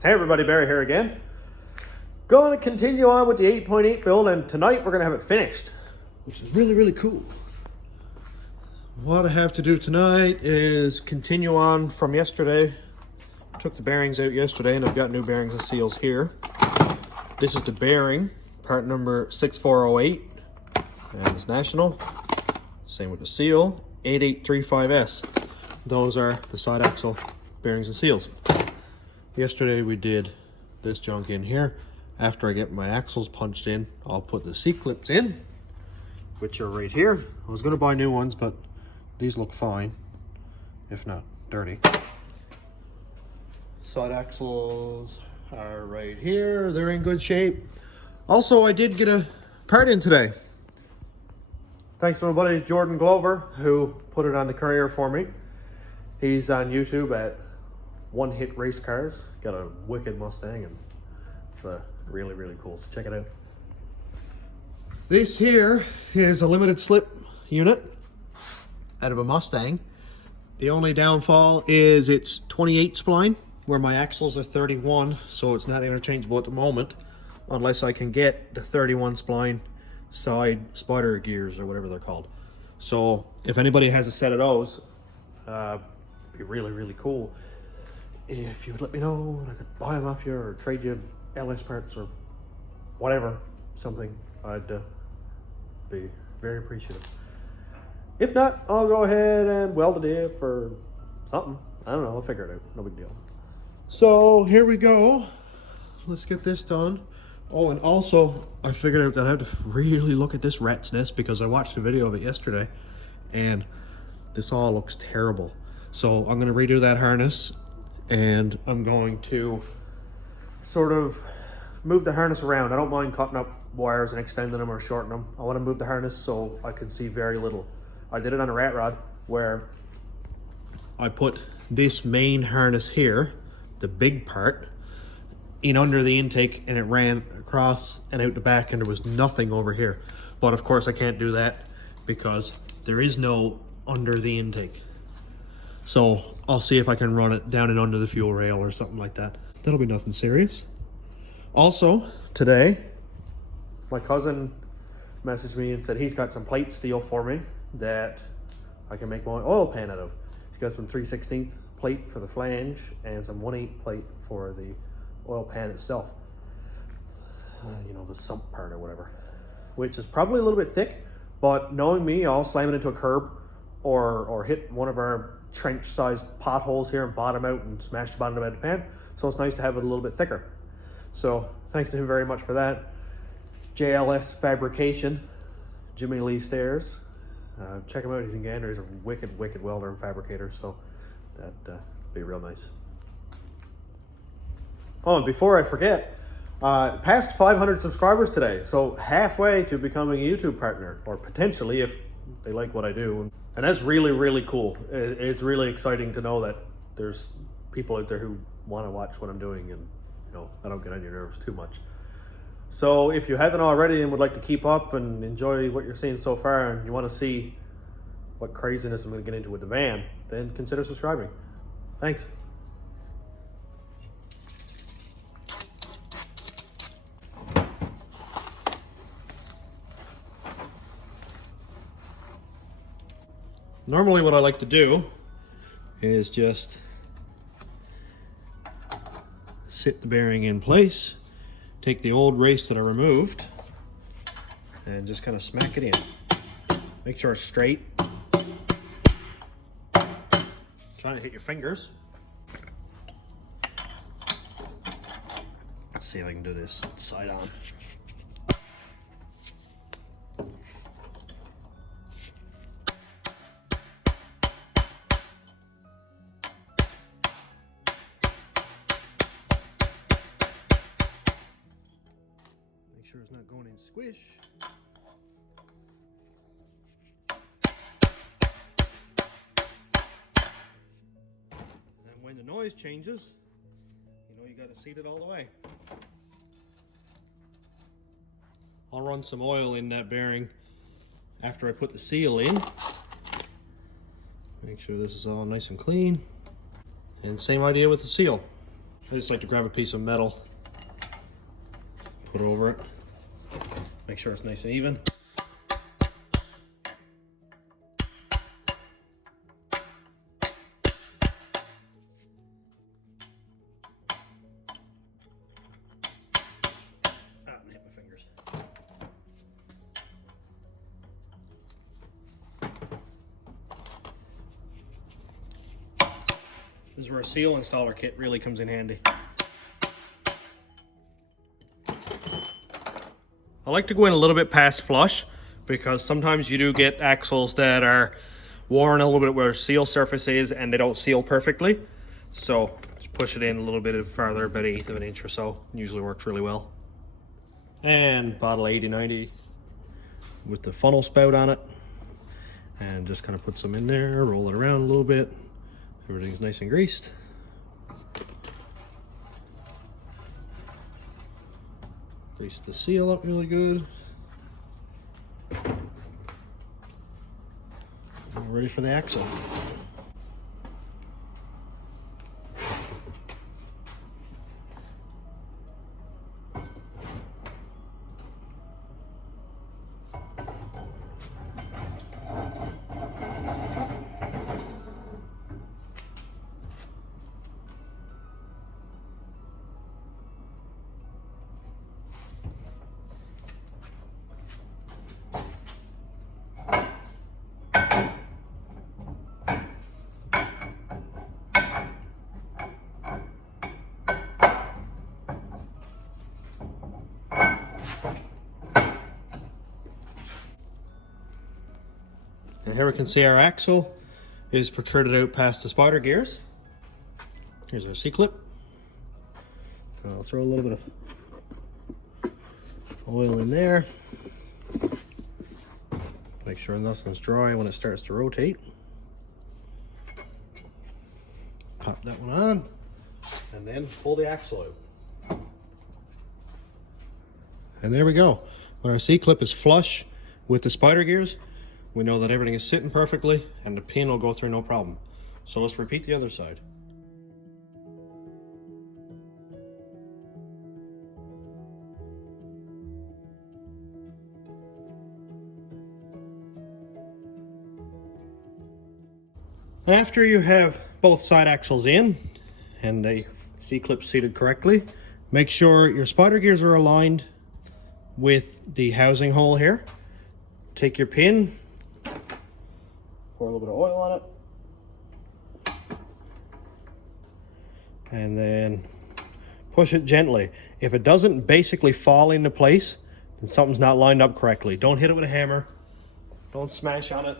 Hey everybody, Barry here again. Going to continue on with the 8.8 build, and tonight we're going to have it finished, which is really cool. What I have to do tonight is continue on from yesterday. Took the bearings out yesterday and I've got new bearings and seals here. This is the bearing, part number 6408, and it's national. Same with the seal, 8835S. Those are the side axle bearings and seals. Yesterday we did this junk in here. After I get my axles punched in, I'll put the C-clips in, which are right here. I was going to buy new ones, but these look fine, if not dirty. Side axles are right here. They're in good shape. Also, I did get a part in today. Thanks to my buddy Jordan Glover, who put it on the courier for me. He's on YouTube at One Hit Race Cars. Got a wicked Mustang, and it's really cool, so check it out. This here is a limited slip unit out of a Mustang. The only downfall is it's 28 spline, where my axles are 31, so it's not interchangeable at the moment, unless I can get the 31 spline side spotter gears or whatever they're called. So if anybody has a set of those, it'd be really cool if you would let me know, and I could buy them off you or trade you LS parts or whatever, something. I'd be very appreciative. If not, I'll go ahead and weld it in for something. I don't know, I'll figure it out, no big deal. So here we go. Let's get this done. Oh, and also I figured out that I have to really look at this rat's nest because I watched a video of it yesterday and this all looks terrible. So I'm going to redo that harness, and I'm going to sort of move the harness around. I don't mind cutting up wires and extending them or shortening them. I want to move the harness so I can see very little. I did it on a rat rod where I put this main harness here, the big part, in under the intake, and it ran across and out the back, and there was nothing over here. But of course I can't do that because there is no under the intake. So I'll see if I can run it down and under the fuel rail or something like that. That'll be nothing serious. Also, today, my cousin messaged me and said he's got some plate steel for me that I can make my oil pan out of. He's got some 3/16 plate for the flange and some 1/8 plate for the oil pan itself. You know, the sump part or whatever, which is probably a little bit thick, but knowing me, I'll slam it into a curb or hit one of our trench-sized potholes here and bottom out and smash the bottom of the pan. So it's nice to have it a little bit thicker. So thanks to him very much for that. JLS Fabrication, Jimmy Lee Stairs. Check him out, he's in Gander. He's a wicked welder and fabricator, so that'd be real nice. Oh, and before I forget, past 500 subscribers today, so halfway to becoming a YouTube partner, or potentially if they like what I do. And that's really cool. It's really exciting to know that there's people out there who want to watch what I'm doing, and you know, I don't get on your nerves too much. So if you haven't already and would like to keep up and enjoy what you're seeing so far, and you want to see what craziness I'm going to get into with the van, then consider subscribing. Thanks. Normally what I like to do is just sit the bearing in place, take the old race that I removed, and just kind of smack it in. Make sure it's straight. Trying to hit your fingers. Let's see if I can do this side on. Sure it's not going in squish. And when the noise changes, you know you got to seat it all the way. I'll run some oil in that bearing after I put the seal in. Make sure this is all nice and clean. And same idea with the seal. I just like to grab a piece of metal, put it over it, make sure it's nice and even. Hit my fingers. This is where a seal installer kit really comes in handy. I like to go in a little bit past flush because sometimes you do get axles that are worn a little bit where seal surface is and they don't seal perfectly. So just push it in a little bit farther, about 1/8 of an inch or so. Usually works really well. And bottle 80/90 with the funnel spout on it. And just kind of put some in there, roll it around a little bit. Everything's nice and greased. Grease the seal up really good. We're ready for the axle. And here we can see our axle is protruded out past the spider gears. Here's our C-clip. I'll throw a little bit of oil in there. Make sure nothing's dry when it starts to rotate. Pop that one on, and then pull the axle out. And there we go. When our C-clip is flush with the spider gears, we know that everything is sitting perfectly and the pin will go through no problem. So let's repeat the other side. And after you have both side axles in and the C-clip seated correctly, make sure your spider gears are aligned with the housing hole here. Take your pin, pour a little bit of oil on it, and then push it gently. If it doesn't basically fall into place, then something's not lined up correctly. Don't hit it with a hammer. Don't smash on it.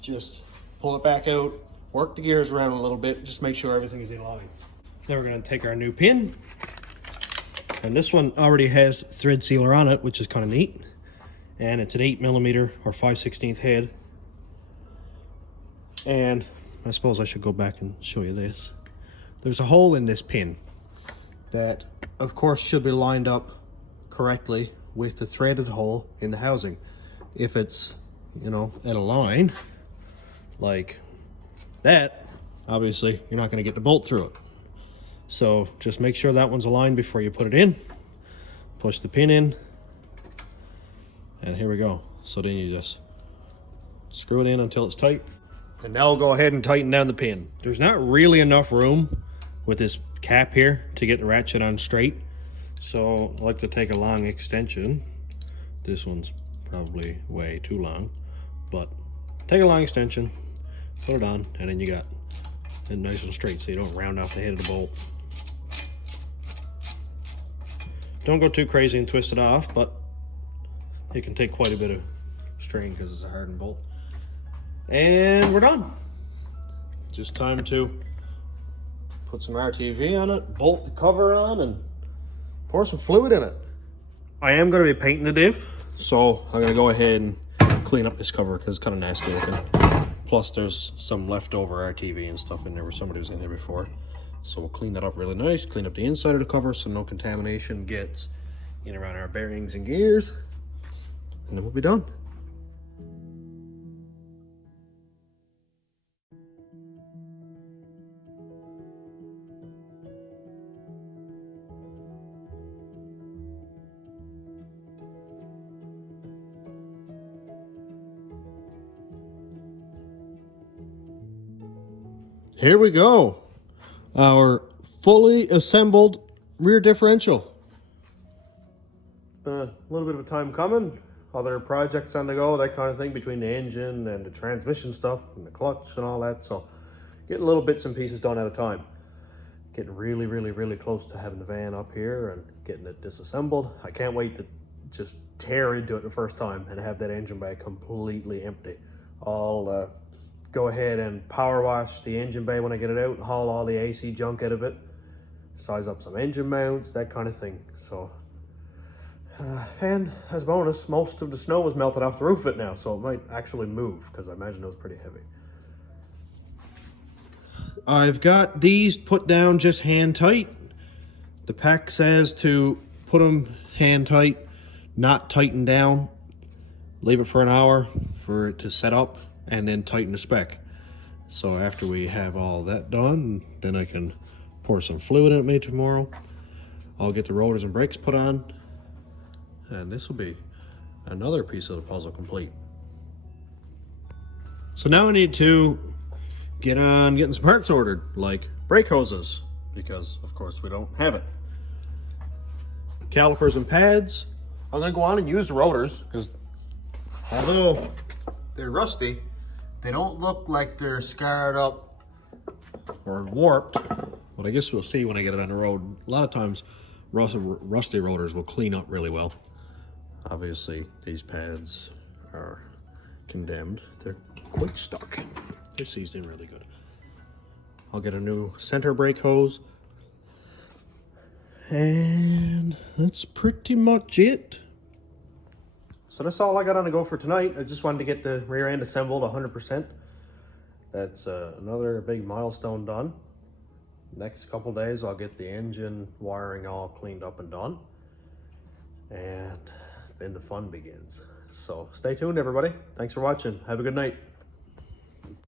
Just pull it back out, work the gears around a little bit, just make sure everything is in line. Then we're going to take our new pin, and this one already has thread sealer on it, which is kind of neat. And it's an 8mm or 5/16 head. And I suppose I should go back and show you this. There's a hole in this pin that of course should be lined up correctly with the threaded hole in the housing. If it's, you know, at a line like that, obviously you're not going to get the bolt through it. So just make sure that one's aligned before you put it in. Push the pin in, and here we go. So then you just screw it in until it's tight. And now we'll go ahead and tighten down the pin. There's not really enough room with this cap here to get the ratchet on straight. So I like to take a long extension. This one's probably way too long, but take a long extension, put it on, and then you got it nice and straight so you don't round off the head of the bolt. Don't go too crazy and twist it off, but it can take quite a bit of strain because it's a hardened bolt. And we're done. Just time to put some RTV on it, bolt the cover on, and pour some fluid in it. I am going to be painting the diff, so I'm going to go ahead and clean up this cover because it's kind of nasty looking. Plus there's some leftover RTV and stuff in there where somebody was in there before. So we'll clean that up really nice, clean up the inside of the cover so no contamination gets in around our bearings and gears, and then we'll be done. here we go. Our fully assembled rear differential. Been a little bit of a time coming. Other projects on the go, that kind of thing, between the engine and the transmission stuff and the clutch and all that. So getting little bits and pieces done at a time. Getting really close to having the van up here and getting it disassembled. I can't wait to just tear into it the first time and have that engine bay completely empty. I'll go ahead and power wash the engine bay when I get it out and haul all the AC junk out of it. Size up some engine mounts, that kind of thing. So, and as a bonus, most of the snow was melted off the roof of it now, so it might actually move because I imagine it was pretty heavy. I've got these put down just hand tight. The pack says to put them hand tight, not tighten down. Leave it for an hour for it to set up and then tighten the spec. So after we have all that done, then I can pour some fluid in it maybe tomorrow. I'll get the rotors and brakes put on, and this will be another piece of the puzzle complete. So now I need to get on getting some parts ordered, like brake hoses, because of course we don't have it. Calipers and pads. I'm gonna go on and use the rotors, because although they're rusty, they don't look like they're scarred up or warped. But I guess we'll see when I get it on the road. A lot of times rusty rotors will clean up really well. Obviously these pads are condemned. They're quite stuck. They're seasoned really good. I'll get a new center brake hose. And that's pretty much it. So that's all I got on the go for tonight. I just wanted to get the rear end assembled 100%. That's another big milestone done. Next couple days I'll get the engine wiring all cleaned up and done. And then the fun begins. So stay tuned, everybody. Thanks for watching. Have a good night.